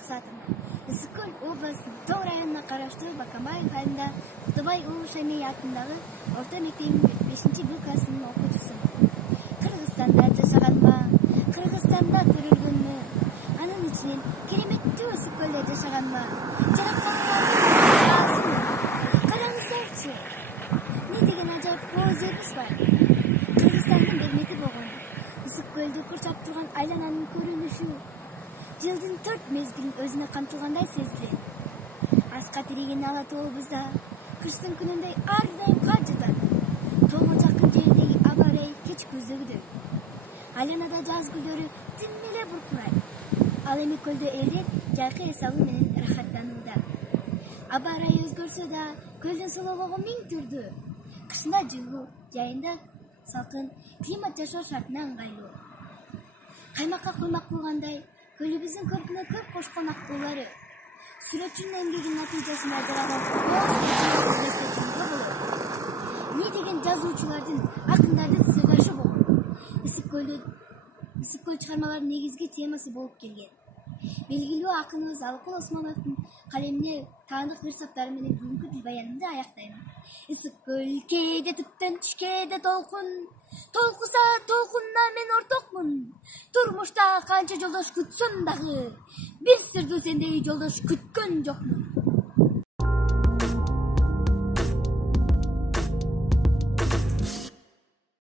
максатында Ысык көл областынын Тоо районуна караштуу Бакамбаев айылында Кутубай Улуу Шаймей атындагы орто мектебинин 5-Б классынын окуучусумун. Кыргызстанда жашаганма, Кыргызстанда төрөлгөнмү, анын ичинен кереметтүү ысык көлдө жашаганма, караңыздарчы, эмне деген ажайып жерибиз бар. Кыргызстандын бермети болгон ысык көлдү курчап турган айлананын көрүнүшү жылдын 4 мезгилин өзүнө камтылгандай сезилет. Аска тиреген ала тообузда кыштын күнүндөй ар дайым кар жатат. Тоого жакын жердеги аба ырайы кеч көздөгүдөй. Айланада жаз гүлдөрү тим эле буркурайт. Ал эми көлдө элдер жайкы эс алуу менен ырахаттанууда. Аба ырайы өзгөрсө да көлдүн сулоогу миң түрдүү. Кышында жылуу, жайында салкын, климат жашоо шартына ыңгайлуу. Каймакка куймак кылгандай, көлүбүздүн көркүнө көп кошкон акуулары сүрөтчүнүн эмгегинин натыйжасында жаралган болот. Эмне деген жазуучулардын, акындардын сыйгашы болгон. Ысык көл чыгармаларынын негизги темасы болуп келген. Белгилүү акыныбыз Алыкул Осмоновдун калемине таандык ыр-саптары менен бүгүнкү тил баянымды аяктайм. Ысык көл кээде түптөн түш, кээде толкун, толкуса толкунуна мен ортокмун. Турмушта канча жолдош күтсөм дагы, бир сырдуу сендей жолдош күткөн жокмун.